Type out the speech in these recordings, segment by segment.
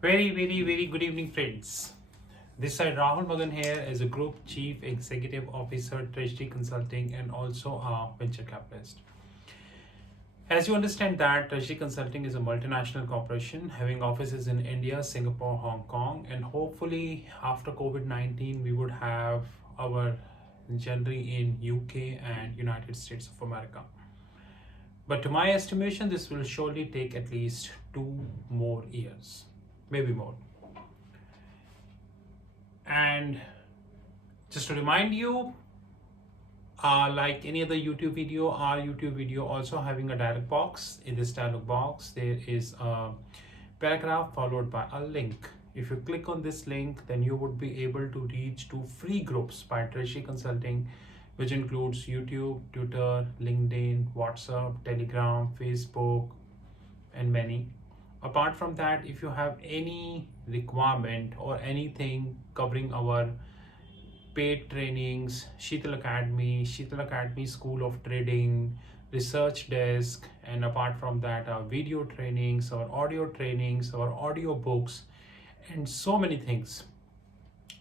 Very good evening, friends. This side Rahul Magan here as a Group Chief Executive Officer, Treasury Consulting, and also a venture capitalist. As you understand that Treasury Consulting is a multinational corporation having offices in India, Singapore, Hong Kong, and hopefully after COVID-19 we would have our journey in UK and United States of America. But to my estimation, this will surely take at least 2 more years, maybe more. And just to remind you, like any other YouTube video, our YouTube video also having a dialog box. In this dialog box, there is a paragraph followed by a link. If you click on this link, then you would be able to reach to free groups by Treasury Consulting, which includes YouTube, Twitter, LinkedIn, WhatsApp, Telegram, Facebook, and many. Apart from that, if you have any requirement or anything covering our paid trainings, Sheetal Academy School of Trading, Research Desk, and apart from that, our video trainings, our audio trainings, our audio books, and so many things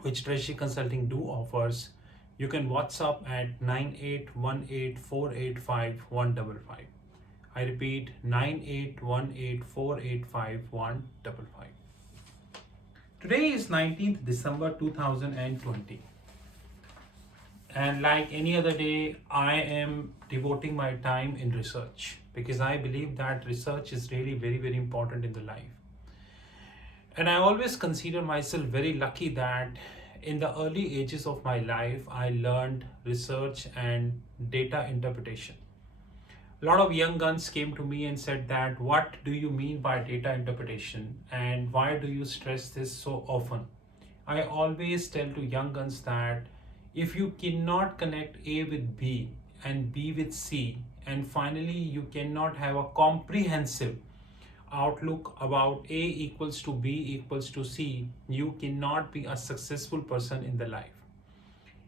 which Treasury Consulting do offers, you can WhatsApp at 9818485155. I repeat, 9818485155. Today is 19th December 2020. And like any other day, I am devoting my time in research because I believe that research is really very important in the life. And I always consider myself very lucky that in the early ages of my life, I learned research and data interpretation. A lot of young guns came to me and said that, what do you mean by data interpretation and why do you stress this so often? I always tell to young guns that if you cannot connect A with B and B with C, and finally you cannot have a comprehensive outlook about A equals to B equals to C, you cannot be a successful person in the life.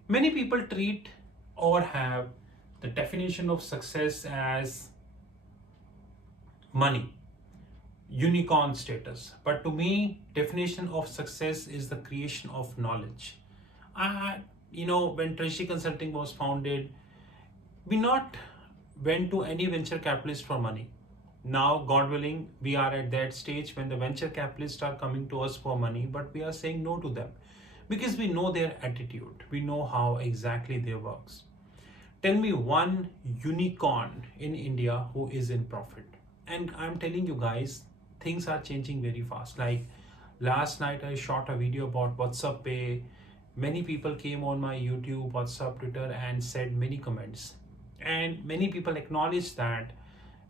Many people treat or have the definition of success as money, unicorn status. But to me, definition of success is the creation of knowledge. When Treasury Consulting was founded, we not went to any venture capitalist for money. Now, God willing, we are at that stage when the venture capitalists are coming to us for money, but we are saying no to them because we know their attitude. We know how exactly they works. Tell me one unicorn in India who is in profit. And I'm telling you guys, things are changing very fast. Like last night, I shot a video about WhatsApp Pay. Many people came on my YouTube, WhatsApp, Twitter and said many comments. And many people acknowledged that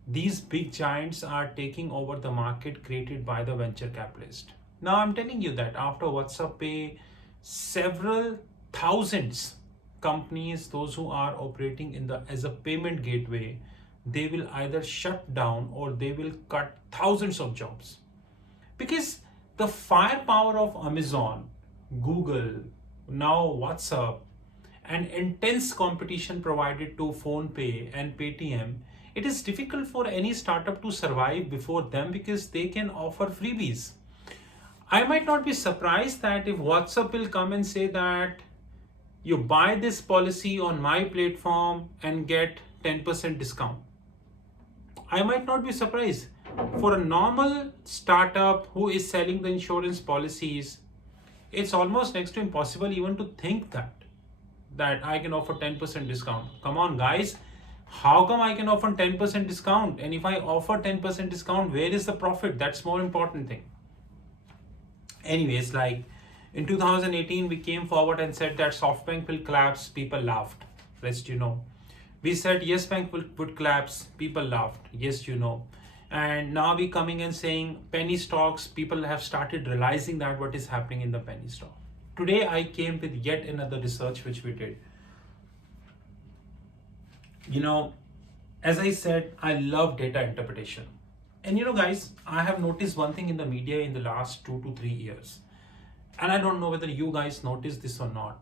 these big giants are taking over the market created by the venture capitalist. Now I'm telling you that after WhatsApp Pay, several thousands companies, those who are operating in the as a payment gateway, they will either shut down or they will cut thousands of jobs. Because the firepower of Amazon, Google, now WhatsApp, and intense competition provided to PhonePe and Paytm, it is difficult for any startup to survive before them because they can offer freebies. I might not be surprised that if WhatsApp will come and say that you buy this policy on my platform and get 10% discount. I might not be surprised. For a normal startup who is selling the insurance policies, it's almost next to impossible even to think that I can offer 10% discount. Come on, guys. How come I can offer 10% discount? And if I offer 10% discount, where is the profit? That's more important thing. Anyways, like in 2018, we came forward and said that SoftBank will collapse. People laughed. Rest you know. We said Yes Bank would collapse. People laughed. Yes, you know. And now we coming and saying penny stocks. People have started realizing that what is happening in the penny stock. Today, I came with yet another research which we did. As I said, I love data interpretation. And guys, I have noticed one thing in the media in the last 2 to 3 years. And I don't know whether you guys notice this or not.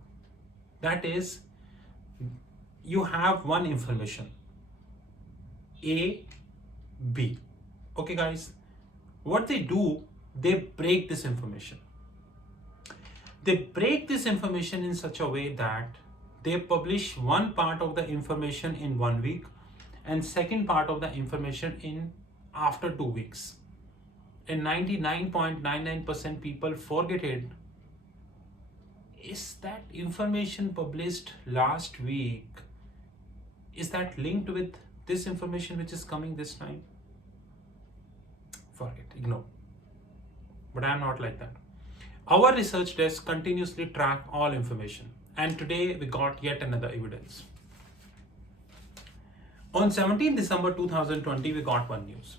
That is, you have one information, A, B. Okay, guys, what they do they break this information. They break this information in such a way that they publish one part of the information in 1 week and second part of the information in after 2 weeks. And 99.99% people forget it. Is that information published last week, is that linked with this information which is coming this time? Forget, ignore. But I am not like that. Our research desk continuously track all information, and today we got yet another evidence. On 17 December 2020, we got one news.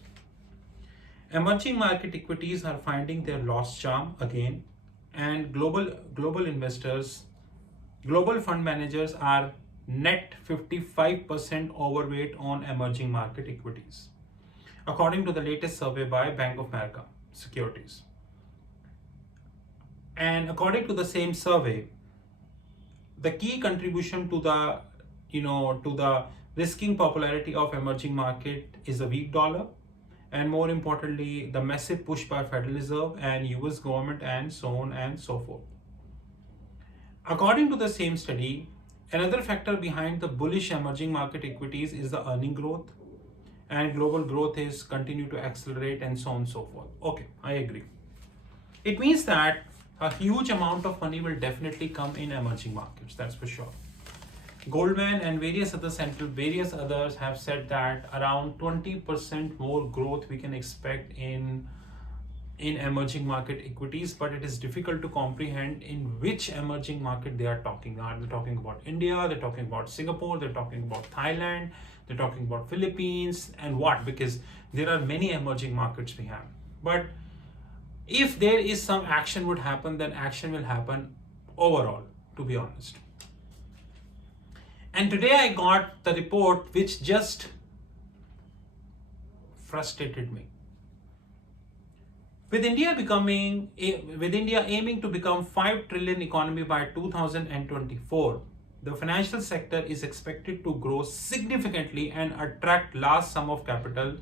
Emerging market equities are finding their lost charm again, and global investors, global fund managers are net 55% overweight on emerging market equities, according to the latest survey by Bank of America Securities. And according to the same survey, the key contribution to the risking popularity of emerging market is a weak dollar, and more importantly, the massive push by Federal Reserve and US government, and so on and so forth. According to the same study, another factor behind the bullish emerging market equities is the earning growth, and global growth is continue to accelerate, and so on and so forth. Okay, I agree. It means that a huge amount of money will definitely come in emerging markets, that's for sure. Goldman and various others have said that around 20% more growth we can expect in emerging market equities, but it is difficult to comprehend in which emerging market they are talking. Are they talking about India? They're talking about Singapore? They're talking about Thailand? They're talking about Philippines? And what? Because there are many emerging markets we have. But if there is some action would happen, then action will happen overall, to be honest. And today I got the report which just frustrated me. With India aiming to become 5 trillion economy by 2024, the financial sector is expected to grow significantly and attract large sum of capital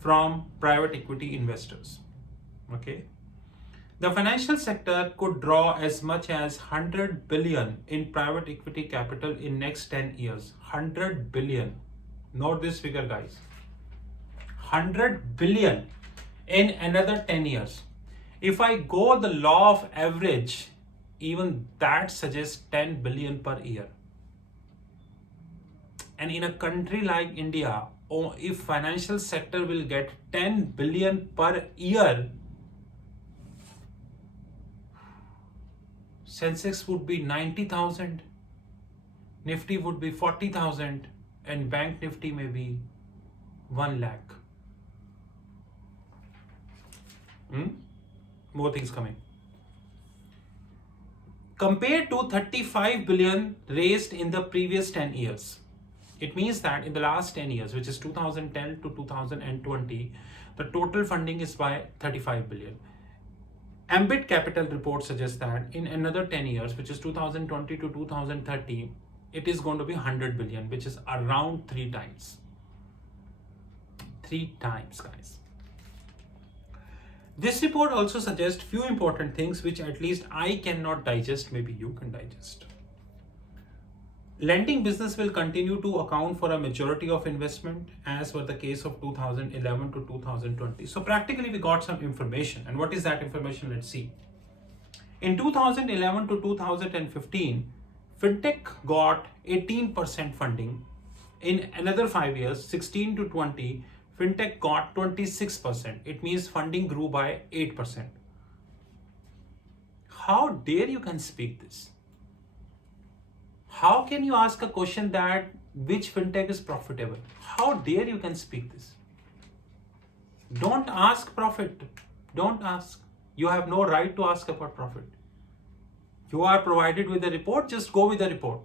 from private equity investors. Okay. The financial sector could draw as much as 100 billion in private equity capital in next 10 years. 100 billion. Note this figure, guys. 100 billion in another 10 years. If I go the law of average, even that suggests 10 billion per year. And in a country like India, if financial sector will get 10 billion per year, Sensex would be 90,000, Nifty would be 40,000, and Bank Nifty may be 1 lakh. More things coming. Compared to 35 billion raised in the previous 10 years. It means that in the last 10 years, which is 2010 to 2020, the total funding is by 35 billion. Ambit Capital report suggests that in another 10 years, which is 2020 to 2030, it is going to be 100 billion, which is around 3 times. 3 times, guys. This report also suggests few important things which at least I cannot digest, maybe you can digest. Lending business will continue to account for a majority of investment, as were the case of 2011 to 2020. So practically we got some information. And what is that information? Let's see. In 2011 to 2015, FinTech got 18% funding. In another 5 years, 16 to 20, FinTech got 26%. It means funding grew by 8%. How dare you can speak this? How can you ask a question that which fintech is profitable? How dare you can speak this? Don't ask profit. Don't ask. You have no right to ask about profit. You are provided with a report, just go with the report.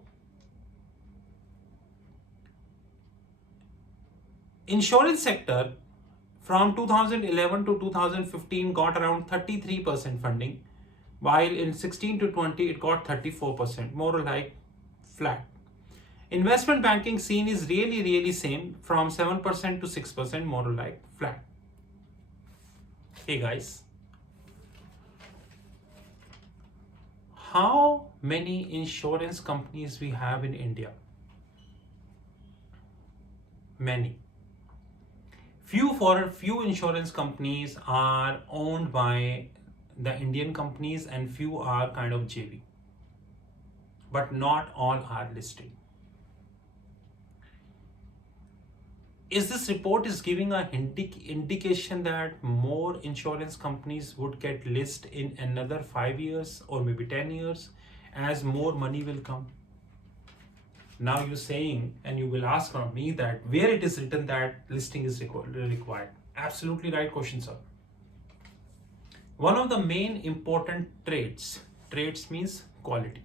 Insurance sector from 2011 to 2015 got around 33% funding, while in 16 to 20 it got 34%, more like flat. Investment banking scene is really same, from 7% to 6%, more like flat. Hey guys, how many insurance companies we have in India? Many. Few insurance companies are owned by the Indian companies and few are kind of JV. But not all are listed. Is this report is giving a indication that more insurance companies would get listed in another 5 years or maybe 10 years as more money will come? Now you're saying, and you will ask from me, that where it is written that listing is required. Absolutely right question, sir. One of the main important traits means quality.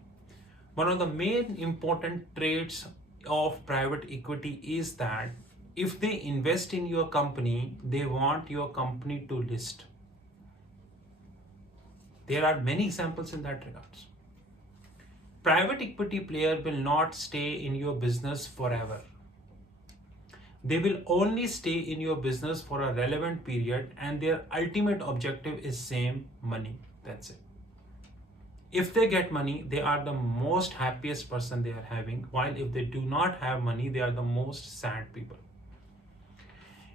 One of the main important traits of private equity is that if they invest in your company, they want your company to list. There are many examples in that regards. Private equity player will not stay in your business forever. They will only stay in your business for a relevant period and their ultimate objective is same, money. That's it. If they get money, they are the most happiest person they are having, while if they do not have money, they are the most sad people.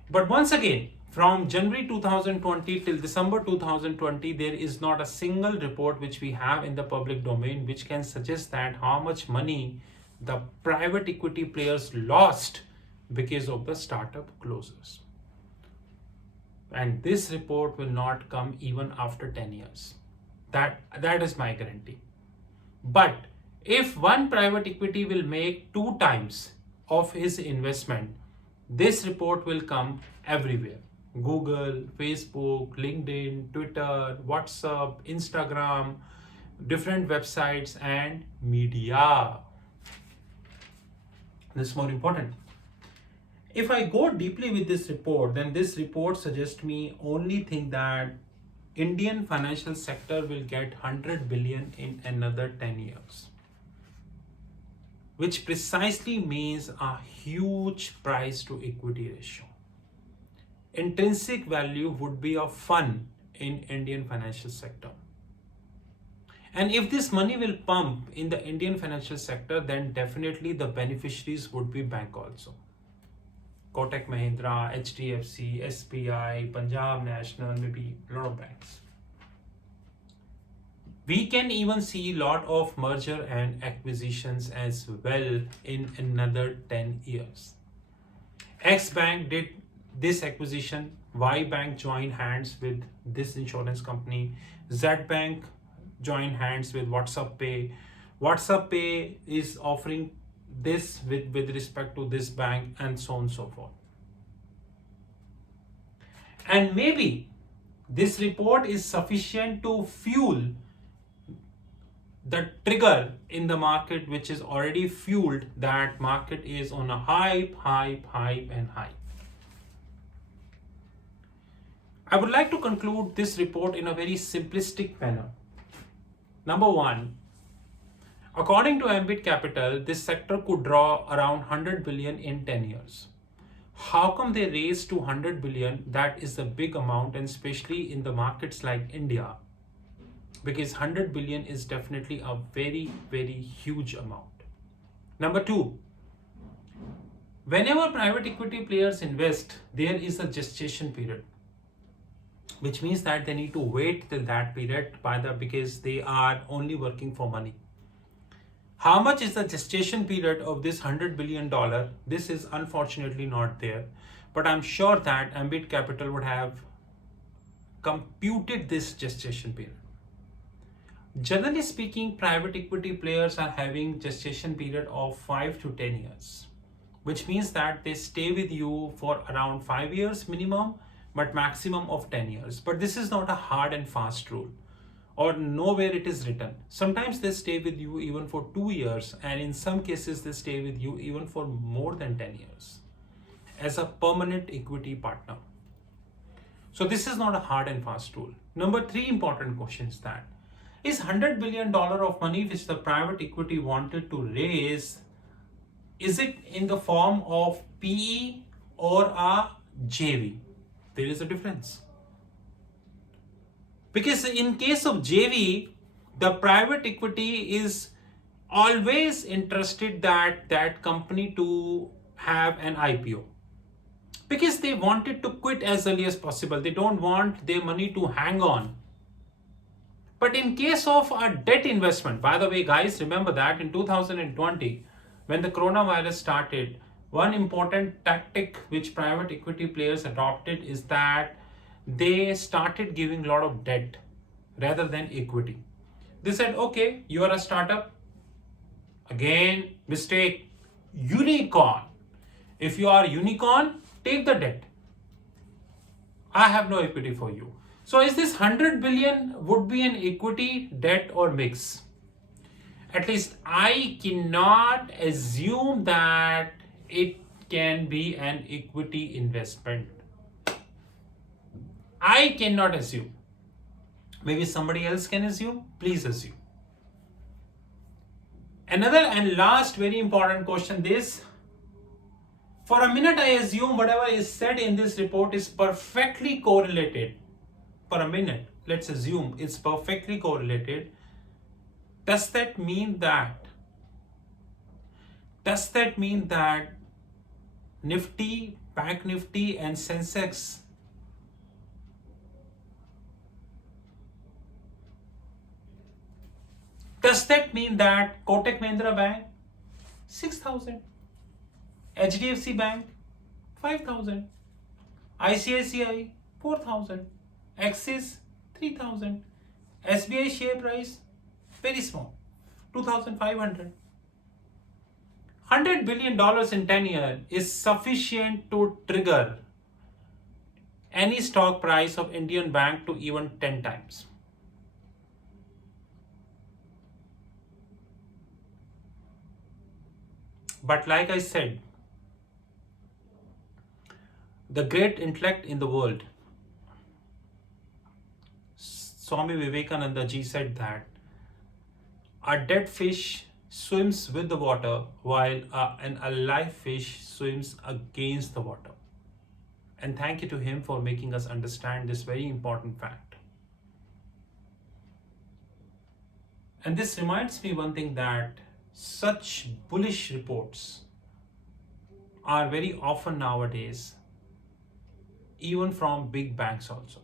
But once again, from January 2020 till December 2020, there is not a single report which we have in the public domain which can suggest that how much money the private equity players lost because of the startup closures. And this report will not come even after 10 years. That is my guarantee. But if one private equity will make 2 times of his investment, this report will come everywhere. Google, Facebook, LinkedIn, Twitter, WhatsApp, Instagram, different websites and media. This is more important. If I go deeply with this report, then this report suggests me only thing that Indian financial sector will get 100 billion in another 10 years. Which precisely means a huge price to equity ratio. Intrinsic value would be of fun in Indian financial sector. And if this money will pump in the Indian financial sector, then definitely the beneficiaries would be bank also. Kotak Mahindra, HDFC, SBI, Punjab National, maybe a lot of banks. We can even see a lot of merger and acquisitions as well in another 10 years. X Bank did this acquisition, Y Bank joined hands with this insurance company, Z Bank joined hands with WhatsApp Pay. WhatsApp Pay is offering this with respect to this bank and so on and so forth. And maybe this report is sufficient to fuel the trigger in the market, which is already fueled. That market is on a hype. I would like to conclude this report in a very simplistic manner. Number one, according to Ambit Capital, this sector could draw around 100 billion in 10 years. How come they raised to 100 billion? That is a big amount, and especially in the markets like India, because 100 billion is definitely a very, very huge amount. Number two, whenever private equity players invest, there is a gestation period, which means that they need to wait till that period because they are only working for money. How much is the gestation period of this $100 billion? This is unfortunately not there, but I'm sure that Ambit Capital would have computed this gestation period. Generally speaking, private equity players are having gestation period of 5 to 10 years, which means that they stay with you for around 5 years minimum, but maximum of 10 years. But this is not a hard and fast rule, or nowhere it is written. Sometimes they stay with you even for 2 years, and in some cases they stay with you even for more than 10 years as a permanent equity partner. So this is not a hard and fast rule. Number 3 important question is that, is $100 billion of money which the private equity wanted to raise, is it in the form of PE or a JV? There is a difference. Because in case of JV, The private equity is always interested that company to have an IPO, because they wanted to quit as early as possible. They don't want their money to hang on. But in case of a debt investment, by the way, guys, remember that in 2020, when the coronavirus started, one important tactic which private equity players adopted is that they started giving a lot of debt rather than equity. They said, okay, you are a startup. Again, mistake. Unicorn. If you are unicorn, take the debt. I have no equity for you. So is this 100 billion would be an equity, debt, or mix? At least I cannot assume that it can be an equity investment. I cannot assume. Maybe somebody else can assume. Please assume. Another and last very important question this. For a minute, I assume whatever is said in this report is perfectly correlated. For a minute, let's assume it's perfectly correlated. Does that mean that Nifty, Bank Nifty, and Sensex does that mean that Kotak Mahindra Bank 6,000, HDFC Bank 5,000, ICICI 4,000, Axis 3,000, SBI share price very small 2,500. $100 billion in 10 years is sufficient to trigger any stock price of Indian bank to even 10 times. But like I said, the great intellect in the world, Swami Vivekananda ji, said that a dead fish swims with the water while an alive fish swims against the water. And thank you to him for making us understand this very important fact. And this reminds me one thing, that such bullish reports are very often nowadays, even from big banks also.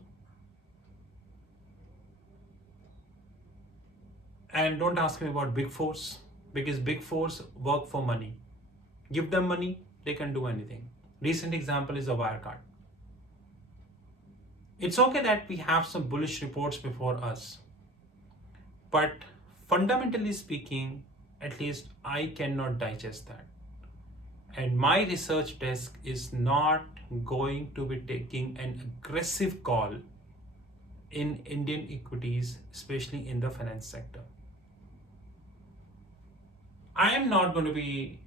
And don't ask me about big fours, because big fours work for money. Give them money, they can do anything. Recent example is a Wirecard. It's okay that we have some bullish reports before us, but fundamentally speaking, at least I cannot digest that. And my research desk is not going to be taking an aggressive call in Indian equities, especially in the finance sector. I am not going to be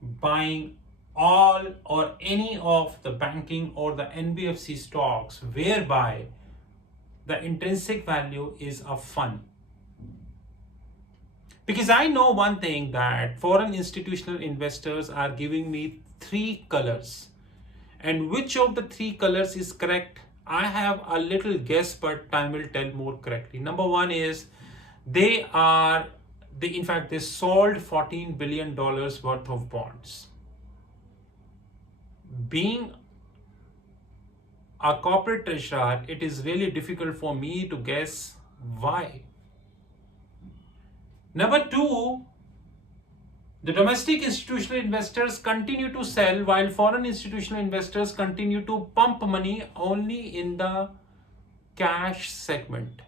buying all or any of the banking or the NBFC stocks whereby the intrinsic value is a fun. Because I know one thing, that foreign institutional investors are giving me 3 colors. And which of the 3 colors is correct, I have a little guess, but time will tell more correctly. Number 1 is they sold $14 billion worth of bonds. Being a corporate treasurer, it is really difficult for me to guess why. Number 2, the domestic institutional investors continue to sell while foreign institutional investors continue to pump money only in the cash segment.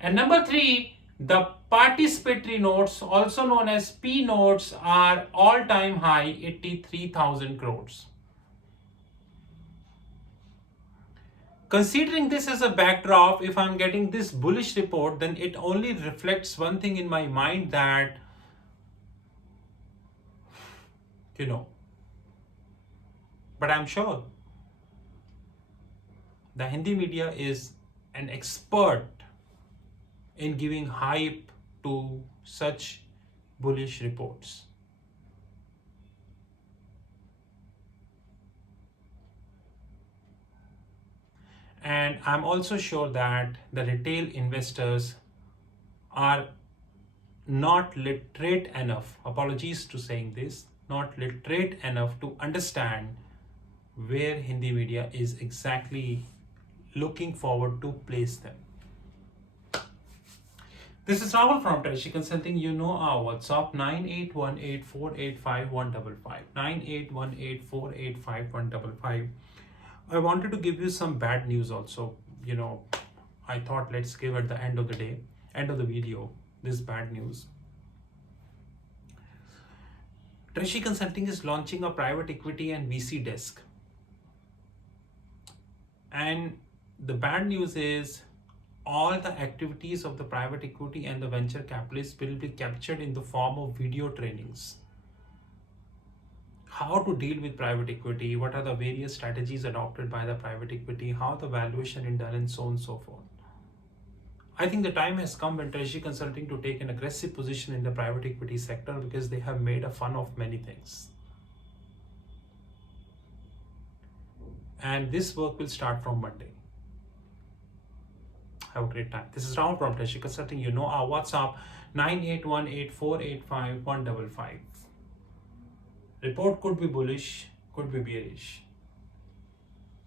And number 3, the participatory notes, also known as P notes, are all-time high 83,000 crores. Considering this as a backdrop, if I'm getting this bullish report, then it only reflects one thing in my mind, that, but I'm sure the Hindi media is an expert in giving hype to such bullish reports. And I'm also sure that the retail investors are not literate enough, apologies to saying this, not literate enough to understand where Hindi media is exactly looking forward to place them. This is Rahul from Treasury Consulting. You know our WhatsApp 9818485155. 9818485155. I wanted to give you some bad news also. I thought let's give at the end of the day, end of the video, this bad news. Treasury Consulting is launching a private equity and VC desk. And the bad news is all the activities of the private equity and the venture capitalists will be captured in the form of video trainings. How to deal with private equity, what are the various strategies adopted by the private equity, how the valuation is done, and so on and so forth. I think the time has come when Treasury Consulting to take an aggressive position in the private equity sector because they have made a fun of many things. And this work will start from Monday. Have a great time. This is Rahul from Treasury Consulting. You know our WhatsApp 9818485155. Report could be bullish, could be bearish.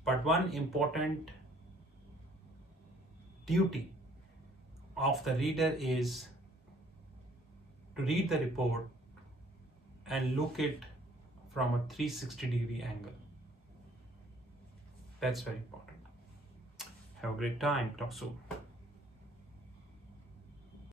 But one important duty of the reader is to read the report and look it from a 360-degree angle. That's very important. Have a great time. Talk soon.